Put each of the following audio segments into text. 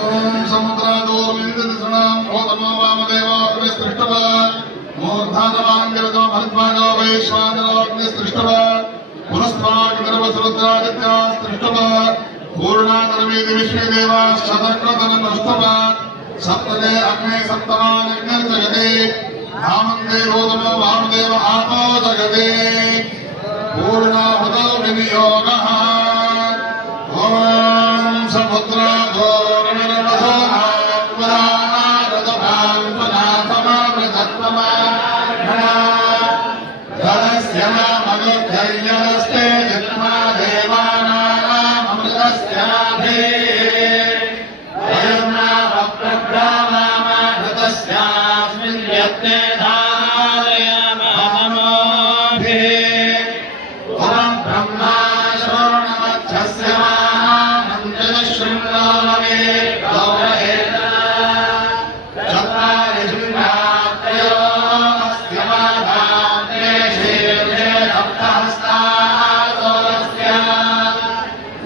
ఓం సముద్రాదోర్మింద్రదిశణాం ఓతమో వామదేవాగ్నిస్తృష్టవ మూర్ధానవాంగిరతో భరద్వాజో వైశ్వానరాగ్నిస్తృష్టవ పునస్వాగ్నిర్వసరుద్రాదిత్యాస్తృష్టవ పూర్ణాధర్మేది విశ్వేదేవాశ్చతక్రతనష్టవ సప్తదే అగ్నే సప్తమానగ్నిర్జగదే నామందే ఓతమో వామదేవ ఆపో జగదే పూర్ణాహుతో వినియోగః ఓం సముద్రాదో ధైర్యస్తే జన్మా దేవానామృతస్య నాభే వయమ్నామప్రభ్రామామృతస్యాస్మిన్ యత్నే ధారయామానమోభే ఓం బ్రహ్మా శోణమచ్చస్య మానందశృంగామే గౌరయేత చత్వారి శృంగాత్రయో అస్య మాధాత్రే శీర్షే సప్తహస్తాసోస్య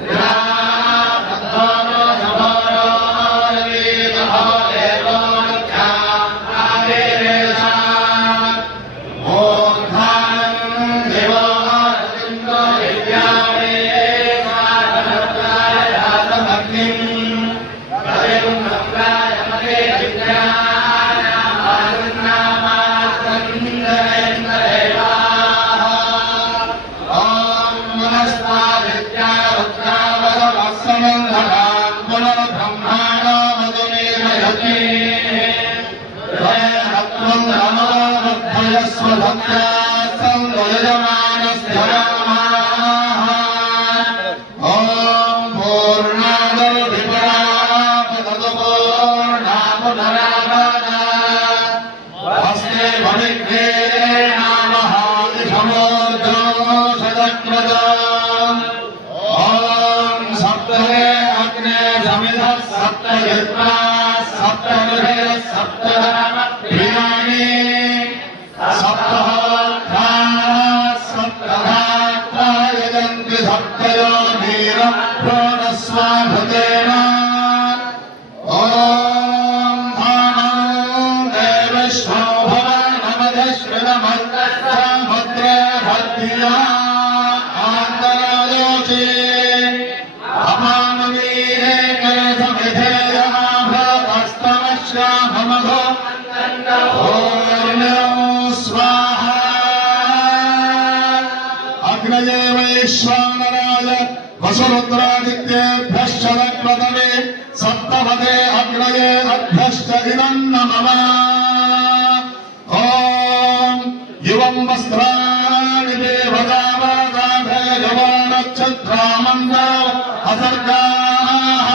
గ్రామద్వారో సభోరో రవీతహో దేవో మధ్యాహారేష మూర్ధానం దేవో రవింద్ర విద్యామే సాధనప్రాయాతమగ్నిం కవిం నమ్రాయమతే విజ్ఞానామాత్రందరేంద్రదేవాః ఓం మనస్వాదిత్యా రుద్రావరవత్సమంధనాన్ పునర్బ్రహ్మాణో మధుమేమయతి ద్వయరత్నం నమోభయస్వభక్త్యా సందయమానస్య రామాః ఓం పూర్ణాదో విపరాపదతో పూర్ణా పునరావనా వస్తే భవిగ్నే నామః ఇషమోర్జో శతక్రతో ఓం సప్తమే అగ్నే సమిధః సప్తయత్వా సప్తమృగే సప్తధామ ప్రియాణి సప్తహోత్థా సప్తధాత్వా యజంతి సప్తయో వీరం ప్రోణస్వాభృతేన ఓం ధానం దేవశ్వో భవానమధశ్రుతమస్తముద్రే భద్ర్యా ఆంతరాలోచే అపామవీరే కలసమిధేయాభ్రతస్తమశ్యామమధో ఓర్ణో స్వాహా అగ్నయే వైశ్వానరాయ వసురుద్రాదిత్యేభ్యశ్చ దక్రతమే సప్తపదే అగ్నయే అభ్యశ్చ ఇదం నమః ఓం యువం వస్త్రాణి దేవదావాదాభయజవానక్షత్రామంద అసర్గాః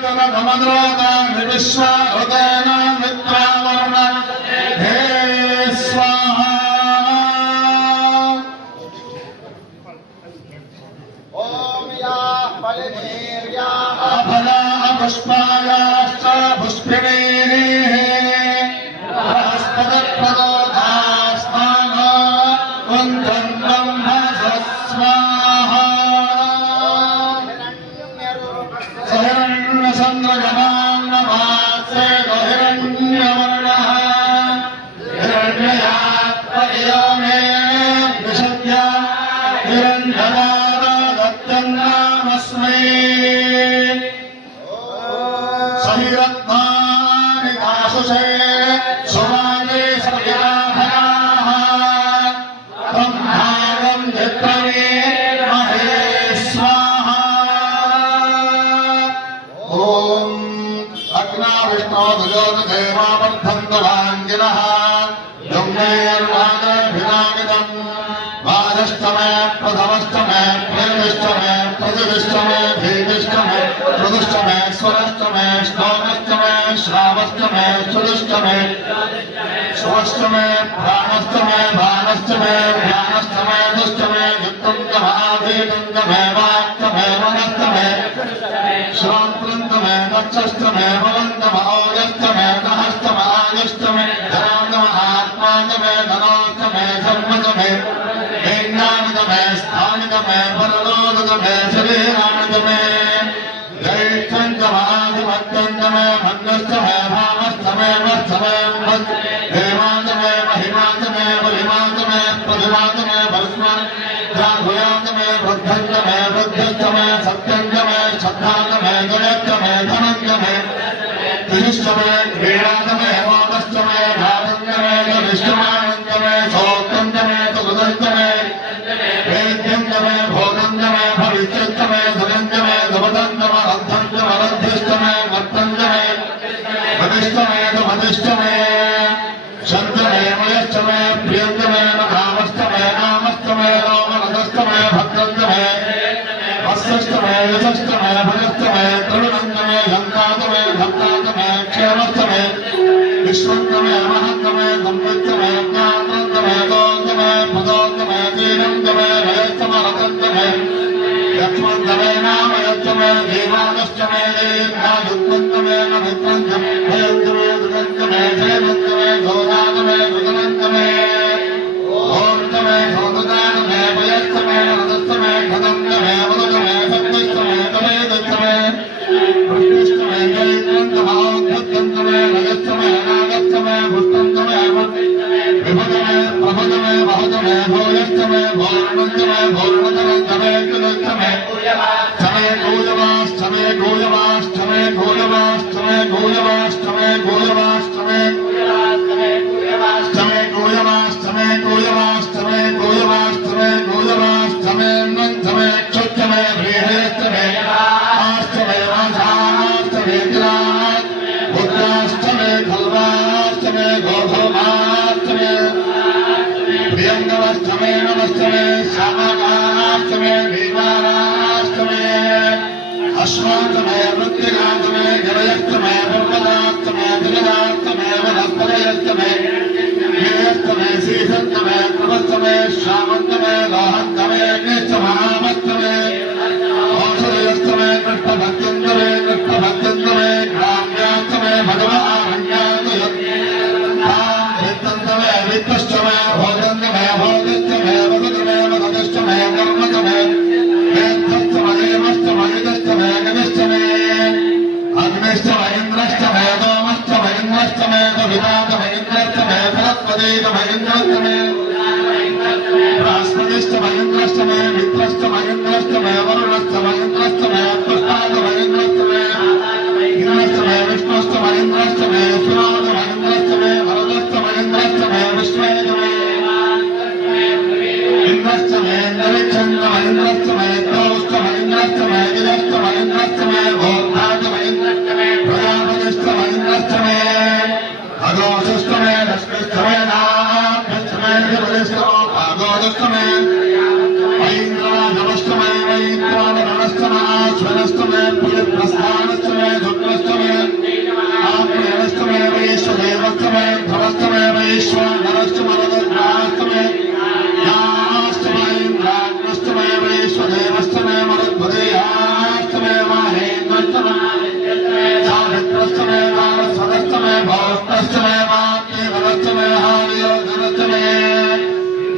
అవానగమద్రోతాని విశ్వహృతేన మిత్రావర్ణ హే స్వాహా ఓం యా ఫలినీర్యా అఫలా పుష్పాయాశ్చ పుష్పిణీః బృహస్పతిప్రదోధాస్తానో కుంఠం బ్రహ్మ స్వాహా సహిరణ్యచంద్రగమాన్నమాత్సే హిరణ్యవర్ణః హిరణ్యయాత్మయో మే విశద్య హిరణ్యదాన దత్తన్నామస్మై సహిరత్నాని దాసుషే సువానే సవిరాభరాః బ్రహ్మాణం జిత్వనే మహే స్వాహా ఓం అగ్నా విష్ణో దుజోదేవావర్ధంతవాంగినః యుగ్మేర్వాగభినాగితం వాజష్టమే ప్రథమష్టమే ప్రేమిష్టమే ప్రతిష్టమే భీతిష్టమే ప్రతిష్టమే స్వరష్టమే శ్లోకష్టమే శ్రావష్టమే సుదుష్టమే సువష్టమే ప్రాణష్టమే భానష్టమే ధ్యానష్టమే దుష్టమే యుక్తంతమాధీతంతమే వాక్తమే మనస్తమే శ్రాంతంతమే నక్షష్టమే భవంతమౌజష్టమే నహష్టమాయుష్టమే ధనాతమ ఆత్మాతమే ధనోత్తమే సర్వతమే జ్ఞానితమే స్థానితమే పరలోకతమే శరీరానితమే జై महाधिमत्यन्तमे मन्यस्तमे भामस्तमे मस्तमे देवान्तमे महिमान्तमे महिमान्तमे प्रतिमान्तमे भस्मन् जागुयान्तमे बुद्धन्तमे बुद्धिस्तमे सत्यन्तमे श्रद्धान्तमे गणस्तमे धनन्तमे त्रिष्टमे क्रीडान्तमे वामस्तमे भावन्तमे निष्ठमानन्तमे सौक्तन्तमे सुगुदन्तमे वेद्यन्तमे भोगन्तमे भविष्यन्तमे धनन्तमे धमदन्तमे अर्थन्तमे रद्धिष्टमे मत्तन्तमे मदिष्टमे मदिष्टमे शन्तमे मयष्टमे प्रियन्तमे कामस्तमे नामस्तमे लोमनदस्तमे भक्तन्तमे वत्सस्तमे यशस्तमे भगस्तमे तरुणन्तमे लङ्कातमे भक्तातमे क्षेमस्तमे विश्वन्तमे महन्तमे सम्पत्तमे ज्ञानन्तमे दोन्तमे पदोन्तमे दीनन्तमे भयस्तमे रतन्तमे लक्ष्मन्तमे नामयस्तमे देवादस्तमे देवादुत्पन्तमे नमित्रन्तमे भयन्तमे दुरन्तमे जयवन्तमे धोदातमे दुरन्तमे ओन्तमे धोदातमे भयस्तमे रतस्तमे खदन्तमे वदतमे सत्यस्तमे तमेदस्तमे पुष्टिस्तमे जयन्तमे औद्धत्यन्तमे भयस्तमे नागस्तमे पुष्टन्तमे विभतमे प्रभतमे वहतमे भोयस्तमे भोर्णन्तमे भोर्णतमे तमेस्तमे तमे गोयवास्तमे गोयवास्तमे गोयवास्तमे गोयवास्तमे गोयवास्तमे तमे गोयवास्तमे गोयवास्तमे गोयवास्तमे गोयवास्तमे नन्तमे क्षुत्तमे बृहस्तमे आस्तमे वाधास्तमे किलात् बुद्धास्तमे खल्वास्तमे गोधमास्तमे प्रियङ्गवस्तमे नमस्तमे श्यामकास्तमे भीमानास्तमे अश्वान्तमे मृत्तिकान्तमे जलयस्तमे पर्वतास्तमे जगदास्तमे वनस्पतयस्तमे वीरस्तमे शीसन्तमे प्रभस्तमे श्रावन्तमे लोहन्तमे अग्निस्तमहामस्तमे औषधयस्तमे कृष्णभक्त्यन्तमे कृष्णभक्त्यन्तमे ग्राम्यास्तमे भगवारण्यान्तमे वित्तस्तमे भोजन्तमे भोजस्तमे वदतमे वदस्तमे कर्मतमे वेद्धस्तमे देवस्तमे गणस्तमे अग्निस्तमे इन्द्रस्तमे दोमस्तमे इन्द्रस्तमे कवितातमे इन्द्रस्तमे सरस्वतीतमे इन्द्रस्तमे बृहस्पतिस्तमे इन्द्रस्तमे मित्रस्तमे इन्द्रस्तमे वरुणस्तमे इन्द्रस्तमे पुष्पातमे इन्द्रस्तमे इन्द्रस्तमे विष्णुस्तमे इन्द्रस्तमे सुरातमे इन्द्रस्तमे भरतस्तमे इन्द्रस्तमे विश्वेतमे इन्द्रस्तमे इन्द्रविच्छन्दमे इन्द्रस्तमे कौस्तमे इन्द्रस्तमे गिरस्तमे इन्द्रस्तमे भोक्तातमे इन्द्रस्तमे प्रजापतिस्तमे इन्द्रस्तमे अगोषस्तमे लक्ष्मीस्तमे नाभ्यस्तमे जगदस्तमे भागोदस्तमे ऐन्द्राजमस्तमे वैत्रावरणस्तमे आश्वनस्तमे प्रियप्रस्थानस्तमे शुक्लस्तमे आप्रियस्तमे वैश्वदेवस्तमे भवस्तमे वैश्वानरस्तमे रदग्रास्तमे यास्तमे इन्द्राग्नस्तमे वैश्वदेवस्तमे मरुद्भदेयास्तमे माहेन्द्रस्तमे सावित्रस्तमे वारस्वतस्तमे भौष्णस्तमे वाग्देवस्तमे हार्योधनस्तमे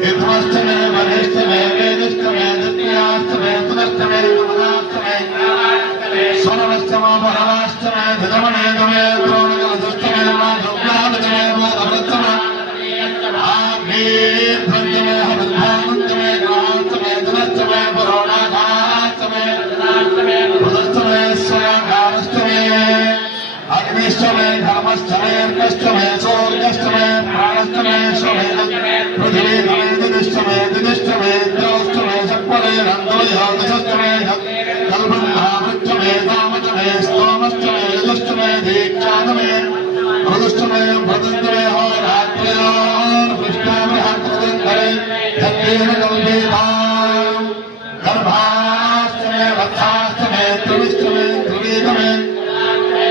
विध्वस्तमे वरिष्ठमे वेदिष्ठमे द्वितीयास्तमे पुनस्तमे नवदास्तमे स्वरवस्तमे भरवास्तमे धिजमनेतमे द्रोणगलदस्तमे माधुर्यादतमे बोधवृत्तमे आग्नेयभ्रन्तमे हविर्भावन्तमे ग्रहास्तमे धनस्तमे पुरोणाघास्तमे पुदस्तमे स्वयंकारस्तमे अग्निष्टमे धर्मस्तमे अर्कस्तमे सूर्यस्तमे प्राणस्तमे स्वमेतमे पृथिवीतमे दिदिष्टमे दिदिष्टमे द्रौष्टमे सक्वले रन्दोयोगशस्तमे कल्पन्धावृत्तमे कामतमे स्तोमस्तमे यजुष्टमे दीक्षातमे मृदुष्टमे भदन्तमे होरात्रयोः पृष्ठामृहन्तरे यत्तेन कल्पेताम् गर्भास्तमे वत्सास्तमे त्रिविष्टमे त्रिवेदमे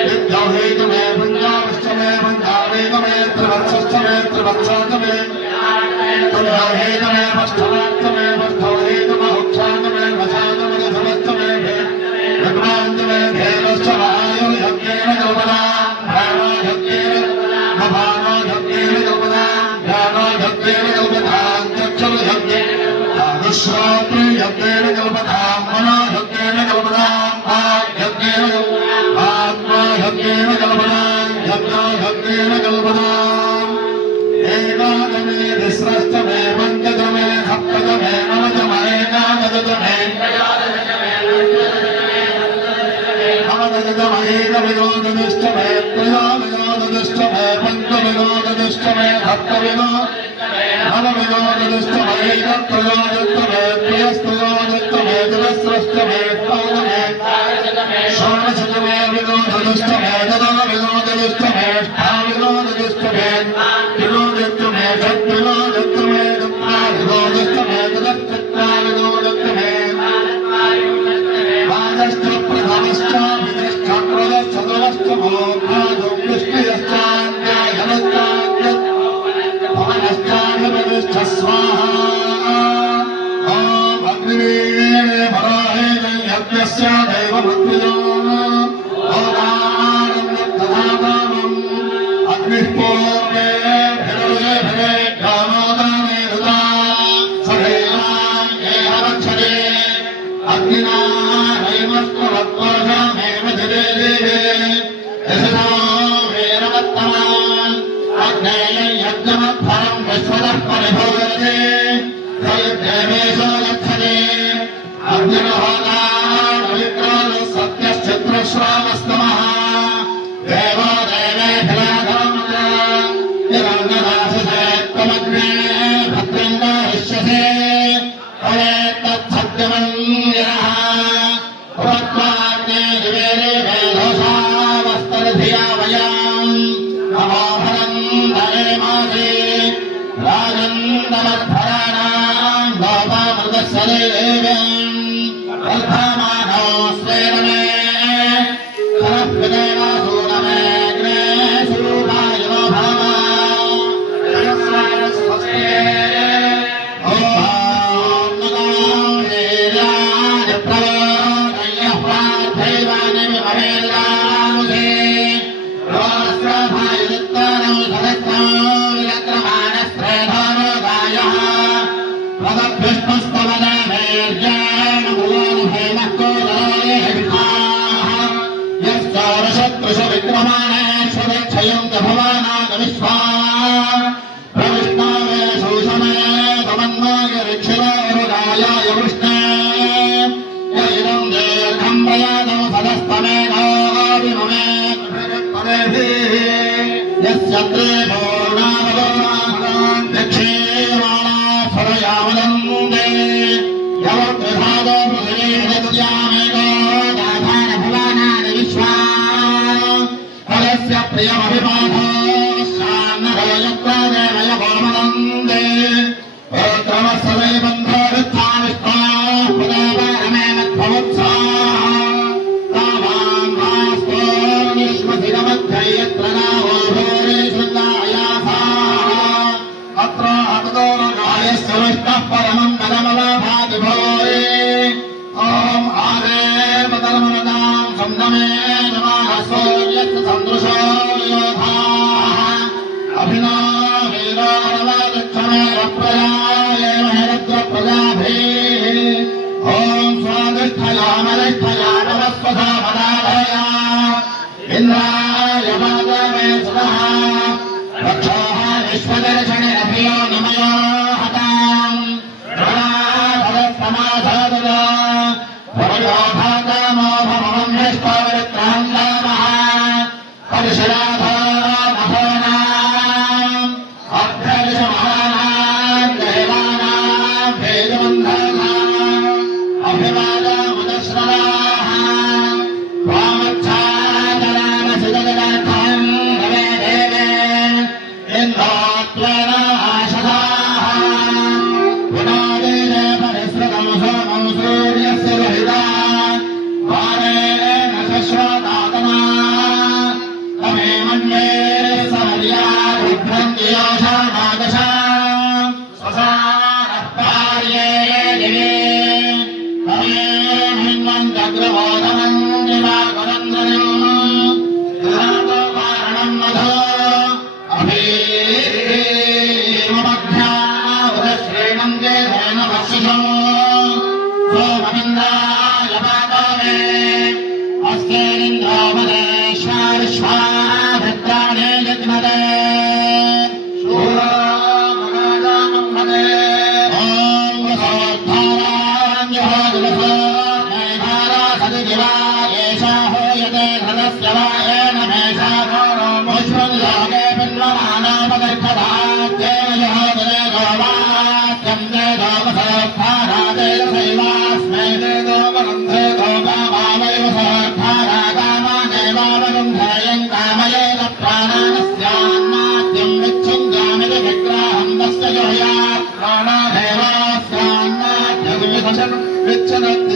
विद्यौहेतमे पुञ्जाविष्टमे पुञ्जावेदमे त्रिवत्सस्तमे त्रिवत्सातमे तुल्यौहेतमे पष्ठवास्तमे पष्ठौहेतमे उक्षातमे वसातमे Om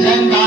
Namaste.